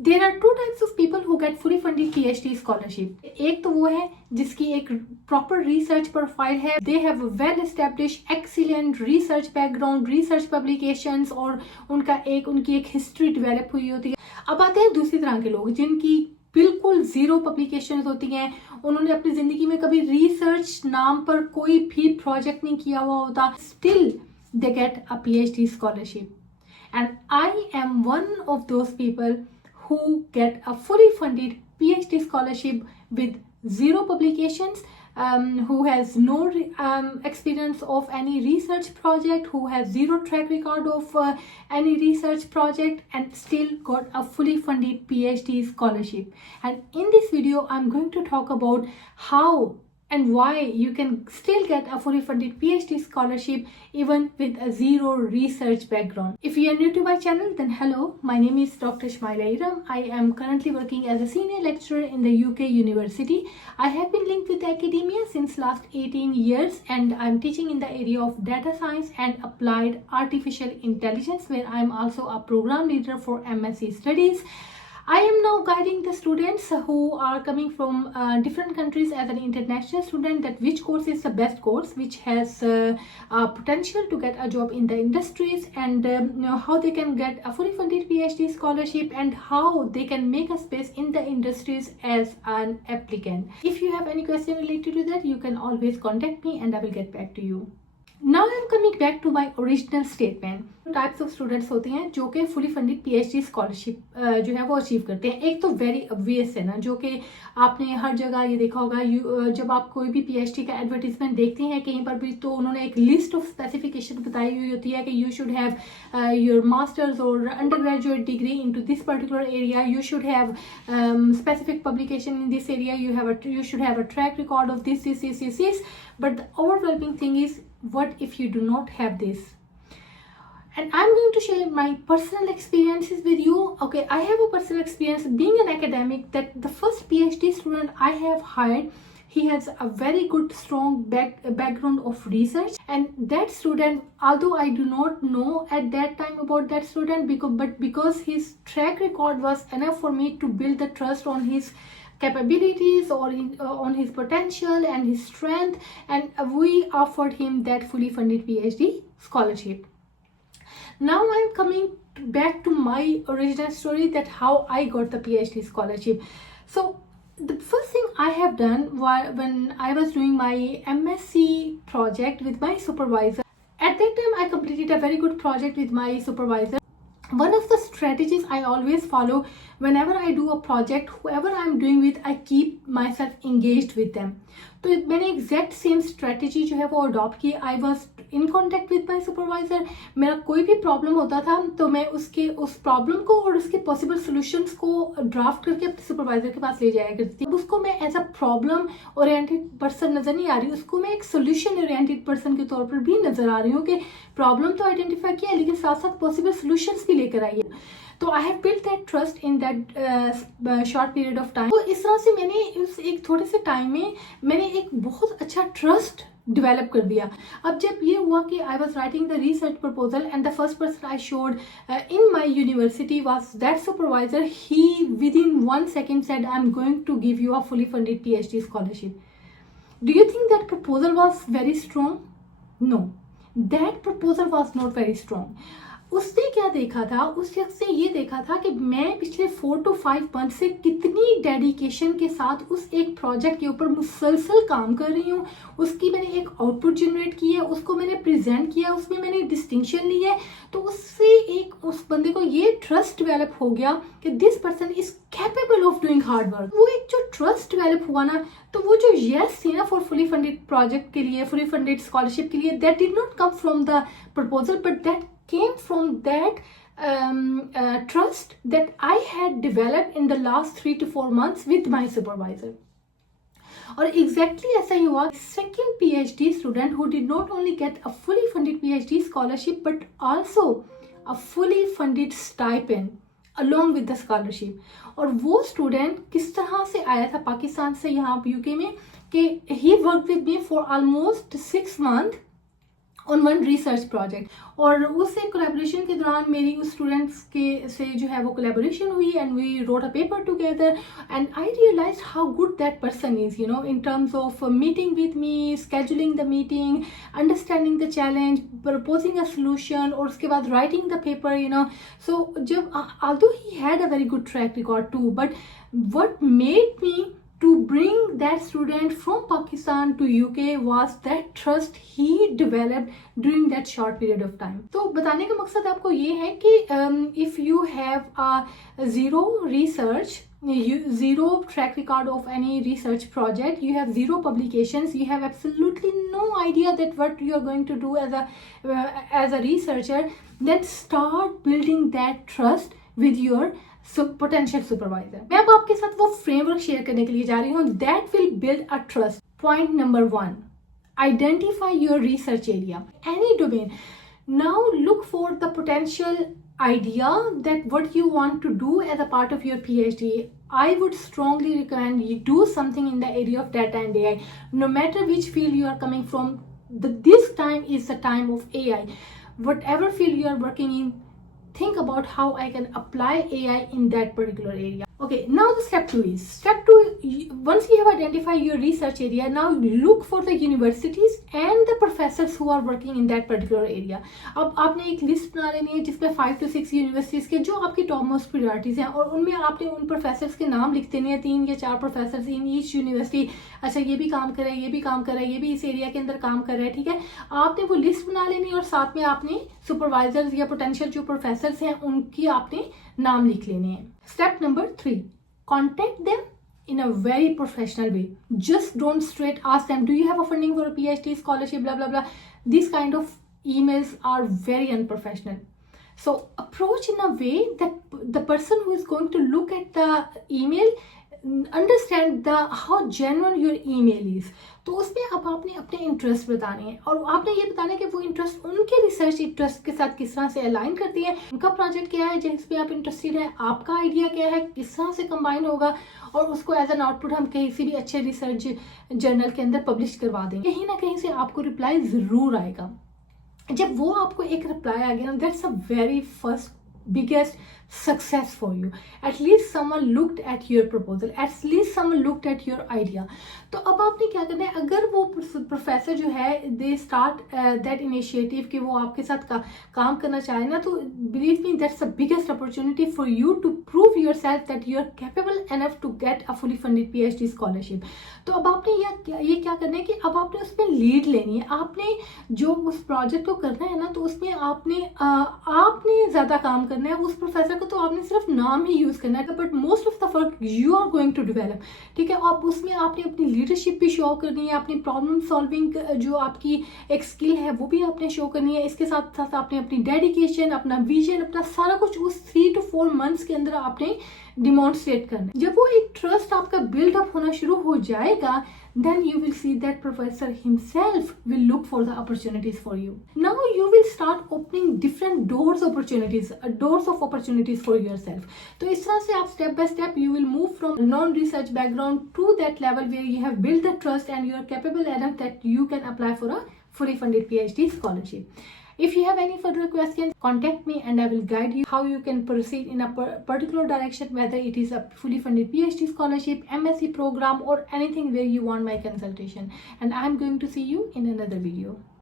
There are two types of people who get fully funded PhD scholarship. एक तो वो है जिसकी एक प्रॉपर रिसर्च प्रोफाइल है, they have well established excellent research background, research publications और उनकी एक हिस्ट्री डेवलप हुई होती है। अब आते हैं दूसरी तरह के लोग जिनकी बिल्कुल जीरो पब्लिकेशंस होती हैं, उन्होंने अपनी जिंदगी में कभी रिसर्च नाम पर कोई भी प्रोजेक्ट नहीं किया हुआ होता, still they get a PhD scholarship. And I am one of those people who get a fully funded PhD scholarship with zero publications, who has no experience of any research project, who has zero track record of any research project, and still got a fully funded PhD scholarship. And in this video, I'm going to talk about how and why you can still get a fully funded PhD scholarship even with a zero research background. If you are new to my channel, then hello, my name is Dr. Shmaila Iram. I am currently working as a senior lecturer in the UK University. I have been linked with academia since last 18 years and I'm teaching in the area of data science and applied artificial intelligence, where I am also a program leader for MSc studies. I am now guiding the students who are coming from different countries as an international student, that which course is the best course, which has potential to get a job in the industries, and how they can get a fully funded PhD scholarship and how they can make a space in the industries as an applicant. If you have any question related to that, you can always contact me and I will get back to you. Now I am coming back to my original statement. Types of students होते हैं जो कि fully funded PhD scholarship जो है वो अचीव करते हैं। एक तो वेरी ऑब्वियस है ना, जो कि आपने हर जगह ये देखा होगा, जब आप कोई भी PhD का एडवर्टीजमेंट देखते हैं कहीं पर भी, तो उन्होंने एक लिस्ट ऑफ स्पेसिफिकेशन बताई हुई होती है कि you should have your masters और undergraduate degree into this particular area, you should have specific publication in this area, you should have a track record of this. But the overwhelming thing is, what if you do not have this? And I'm going to share my personal experiences with you. Okay, I have a personal experience being an academic, that the first PhD student I have hired, he has a very good strong background of research, and that student, although I do not know at that time about that student, because his track record was enough for me to build the trust on his capabilities or on his potential and his strength, and we offered him that fully funded PhD scholarship. Now I'm coming back to my original story, that how I got the PhD scholarship. So the first thing I have done when I was doing my MSc project with my supervisor, at that time I completed a very good project with my supervisor. One of the strategies I always follow whenever I do a project, whoever I'm doing with, I keep myself engaged with them. तो मैंने exact same strategy जो है वो अडॉप्ट की। I was in contact with my supervisor. मेरा कोई भी प्रॉब्लम होता था तो मैं उस प्रॉब्लम को और उसके पॉसिबल सोल्यूशंस को ड्राफ्ट करके अपने सुपरवाइजर के पास ले जाया करती थी। उसको मैं as a problem oriented person नजर नहीं आ रही, उसको मैं एक सोल्यूशन ओरिएंटेड पर्सन के तौर पर भी नजर आ रही हूँ कि प्रॉब्लम तो आइडेंटिफाई किया, लेकिन साथ साथ पॉसिबल सोल्यूशंस भी लेकर आई है। तो I have built that trust in that short period of time. तो इस तरह से मैंने उस एक थोड़े से टाइम में मैंने एक बहुत अच्छा ट्रस्ट डेवलप कर दिया। अब जब ये हुआ कि I was writing the research proposal and the first person I showed in my university was that supervisor, he within 1 second said, I am going to give you a fully funded PhD scholarship. Do you think that proposal was very strong? No, that proposal was not very strong. उसने क्या देखा था, उस शख्स ने ये देखा था कि मैं पिछले 4 to 5 मंथ से कितनी डेडिकेशन के साथ उस एक प्रोजेक्ट के ऊपर मुसलसल काम कर रही हूँ। उसकी मैंने एक आउटपुट जनरेट की है, उसको मैंने प्रेजेंट किया, उसमें मैंने डिस्टिंक्शन ली है। तो उससे एक उस बंदे को ये ट्रस्ट डेवलप हो गया कि this person is capable of doing hard work. वो एक जो ट्रस्ट डेवलप हुआ ना, तो वो जो यस थी ना फॉर फुली फंडेड प्रोजेक्ट के लिए, फुली फंडेड स्कॉलरशिप के लिए, that did not come from the proposal, but that came from that trust that I had developed in the last 3 to 4 months with my supervisor. और एग्जैक्टली ऐसा ही हुआ। Second PhD student who did not only get a fully funded PhD scholarship but also a fully funded stipend along with the scholarship। और वो स्टूडेंट किस तरह से आया था पाकिस्तान से यहाँ UK में, कि he worked with me for almost 6 months on one research project. और उस कोलेबोरेशन के दौरान मेरी उस स्टूडेंट्स के से जो है वो कोलेबोरेशन हुई and we wrote a paper together and I realise how good that person is, you know, in terms of meeting with me, scheduling the meeting, understanding the challenge, proposing a solution और उसके बाद writing the paper, you know. So जब although he had a very good track record too, but what made me to bring that student from Pakistan to UK was that trust he developed during that short period of time. तो बताने का मकसद आपको ये है कि if you have a zero research, zero track record of any research project, you have zero publications, you have absolutely no idea that what you are going to do as a researcher, then start building that trust with your potential supervisor. मैं अब आपके साथ वो framework share करने के लिए जा रही हूँ that will build a trust. Point number 1, identify your research area, any domain. Now look for the potential idea that what you want to do as a part of your PhD. I would strongly recommend you do something in the area of data and AI. No matter which field you are coming from, this time is the time of AI. Whatever field you are working in, think about how I can apply AI in that particular area. Okay, now the step 2 is, once you have identified your research area, now look for the universities and the professors who are working in that particular area. अब आपने एक लिस्ट बना लेनी है जिसमें 5 to 6 यूनिवर्सिटीज के जो आपकी टॉप मोस्ट प्रायोरिटीज हैं और उनमें आपने उन प्रोफेसर्स के नाम लिख देने हैं, 3 या 4 प्रोफेसर इन ईच यूनिवर्सिटी। अच्छा, ये भी काम कर रहा है, ये भी काम कर रहा है, ये भी इस एरिया के अंदर काम कर रहा है, ठीक है। आपने वो लिस्ट बना लेनी और साथ में आपने सुपरवाइजर्स या पोटेंशियल जो प्रोफेसर्स हैं उनकी आपने नाम लिख लेने हैं। Step number 3, contact them in a very professional way. Just don't straight ask them, do you have a funding for a PhD scholarship, blah, blah, blah. These kind of emails are very unprofessional. So approach in a way that the person who is going to look at the email understand how genuine your email is. तो उसमें अब आपने अपने इंटरेस्ट बताने हैं और आपने ये बताना है कि वो इंटरेस्ट उनके रिसर्च इंटरेस्ट के साथ किस तरह से अलाइन करती है, उनका प्रोजेक्ट क्या है जिसमें आप इंटरेस्टेड है, आपका आइडिया क्या है, किस तरह से कंबाइन होगा और उसको एज एन आउटपुट हम किसी भी अच्छे रिसर्च जर्नल के अंदर पब्लिश करवा देंगे। कहीं ना कहीं से आपको रिप्लाई ज़रूर आएगा। जब वो आपको एक रिप्लाई आ गया, that's a very first biggest success for you. At least someone looked at your proposal, at least someone looked at your idea. तो अब आपने क्या करना है, अगर वो प्रोफेसर जो है दे स्टार्ट दैट इनिशिएटिव कि वो आपके साथ काम करना चाहे ना, तो believe me that's the biggest opportunity for you to prove your self that you are capable enough to get a fully funded PhD scholarship. तो अब आपने ये क्या करना है कि अब आपने उसमें लीड लेनी है। आपने जो उस प्रोजेक्ट को करना है ना, तो उसमें आपने ज़्यादा काम करना है। उस प्रोफेसर को तो आपने सिर्फ नाम ही यूज़ करना है, but most of the work you are going to develop, ठीक है। अब उसमें आपने अपनी लीडरशिप भी शो करनी है, अपनी प्रॉब्लम सॉल्विंग जो आपकी एक स्किल है वो भी आपने शो करनी है। इसके साथ साथ आपने अपनी डेडिकेशन, अपना विजन, अपना सारा कुछ उस 3 to 4 मंथ्स के अंदर आपने डिमॉन्स्ट्रेट करना है। जब वो एक ट्रस्ट आपका बिल्डअप होना शुरू हो जाएगा, then you will see that professor himself will look for the opportunities for you. Now you will start opening different doors of opportunities for yourself. तो इस तरह से आप step by step you will move from non-research background to that level where you have built the trust and you are capable enough that you can apply for a fully funded PhD scholarship. If you have any further questions, contact me and I will guide you how you can proceed in a particular direction, whether it is a fully funded PhD scholarship, MSc program or anything where you want my consultation. And I am going to see you in another video.